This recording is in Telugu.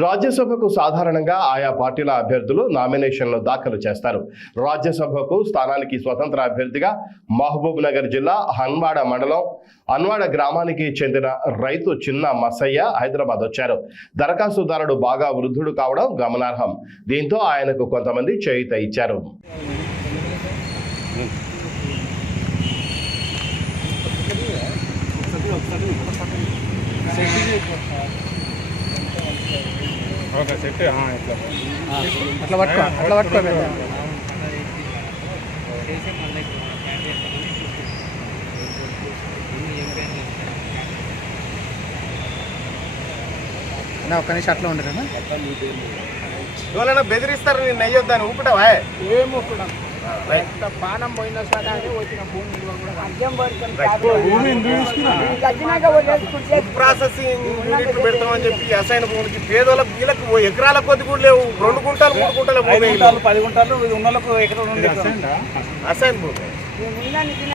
రాజ్యసభకు సాధారణంగా ఆయా పార్టీల అభ్యర్థులు నామినేషన్లు దాఖలు చేస్తారు. రాజ్యసభకు స్థానానికి స్వతంత్ర అభ్యర్థిగా మహబూబ్ నగర్ జిల్లా హన్వాడ మండలం అన్వాడ గ్రామానికి చెందిన రైతు చిన్న మసయ్య హైదరాబాద్ వచ్చారు. దరఖాస్తుదారుడు బాగా వృద్ధుడు కావడం గమనార్హం. దీంతో ఆయనకు కొంతమంది చేయూత ఇచ్చారు. అట్లా పట్టుకో ఒక్క నిమిషం అట్లా ఉండదు. ఎవరైనా బెదిరిస్తారు, నేను అయ్యొద్దాను ఊపుటావా? పానం పోయిన ప్రాసెసింగ్ యూనిట్లు పెడతామని చెప్పి అసైన్ భూమికి పేదోళ్ళకి వీళ్ళకి ఎకరాల కొద్ది కూడా లేవు. 2 గుంటలు 3 గుంటల 10 గుంటలు ఉన్న ఎకరాలు అసైన్ భూమి